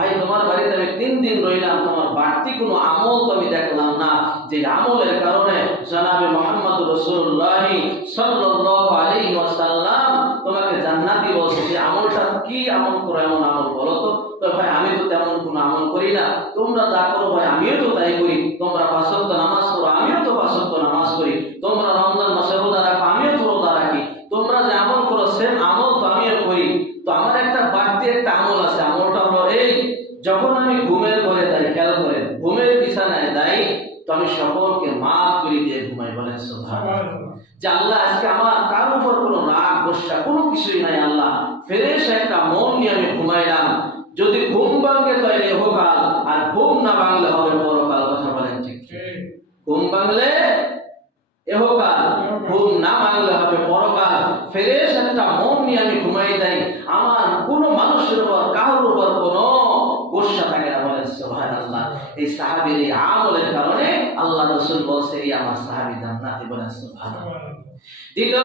ভাই তোমার বাড়িতে আমি 3 দিন রইলাম, তোমার বাড়তি কোনো আমল তো আমি দেখলাম না, যে আমলের কারণে জনাবে মুহাম্মদ রাসূলুল্লাহ সাল্লাল্লাহু আলাইহি ওয়াসাল্লাম তোমাকে জান্নাতি বলছে। যে আমলটা কি আমল করো, এমন আমল বলো তো। তো ভাই আমি তো তেমন কোনো আমল করি না, তোমরা যা করো ভাই আমিও তো তাই করি। তোমরা 5 ওয়াক্ত নামাজ পড়ো, আমিও তো 5 ওয়াক্ত নামাজ পড়ি। তোমরা রমজান মাসে রোজা রাখো, আমিও তো রোজা রাখি। তোমরা যে আমল করো সেম আমল তো আমিও করি। তো আমার একটা বাড়তি একটা আমল আছে, আমলটা হলো এই, যখন আমি ঘুমের ঘরে যাই, খেয়াল করেন, ঘুমের বিছানায় যাই, তো আমি সকলকে মাফ করে দিয়ে ঘুমাই। বলেন সুবহানাল্লাহ। যে আল্লাহ আজকে আমার কারোর উপর কোনো রাগ গোসা কোনো কিছুই নাই, আল্লাহ ফ্রেশ একটা মন নিয়ে আমি ঘুমাইলাম। যদি ঘুম ভাঙে তাহলে ইহকাল, আর ঘুম না ভাঙলে হবে পরকাল। কথা বলেন ঠিক? ঘুম ভাঙলে ইহকাল, ঘুম না ভাঙলে হবে পরকাল। ফ্রেশ একটা মন নিয়ে আমি ঘুমাই যাই, আমার কোনো মানুষের উপর কারোর উপর কোনো গোসা থাকে না। বলেন সুবহানাল্লাহ। এই সাহাবীর এই আমলের কারণে আল্লাহ রাসূল বলছে এই আমার সাহাবী জান্নাতি। বলেন সুবহানাল্লাহ।